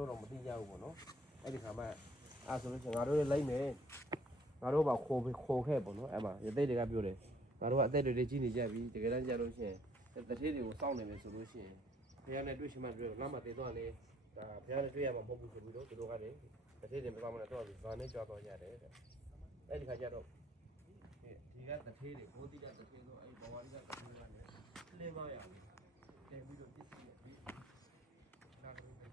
တို့တော့မသိကြဘူးပေါ့နော်အဲ့ဒီခါမှအဲ့ဆိုလို့ရှိရင်ငါတို့လည်းလိုက်မယ်ငါတို့ပါခိုးခဲ့ပေါ့နော်အဲ့မှာရသိတွေကပြောတယ်ငါတို့ကအသက်တွေကြီးနေကြပြီတကယ်တမ်းကြလို့ရှိရင်တတိတွေကိုစောင့်နေမယ်ဆိုလို့ရှိရင်ဘုရားနဲ့တွေ့ရှိမှတွေ့တော့နောက်မှတည်တော့လေဒါဘုရားနဲ့တွေ့ရမှာမဟုတ်ဘူးဆိုပြီးတော့သူတို့ကလည်းတတိတွေမကောင်းမနဲ့တော့ဗာနဲ့ကြွားတော့ရတယ်တဲ့အဲ့ဒီခါကျတော့ဒီကတတိတွေဘုဒ္ဓကတတိဆိုအဲ့ဘဝရိကတတိကလည်းလင်းမရဘူးတင်ပြီးတော့ပြစ်စီရပြီနာကလေးတွေ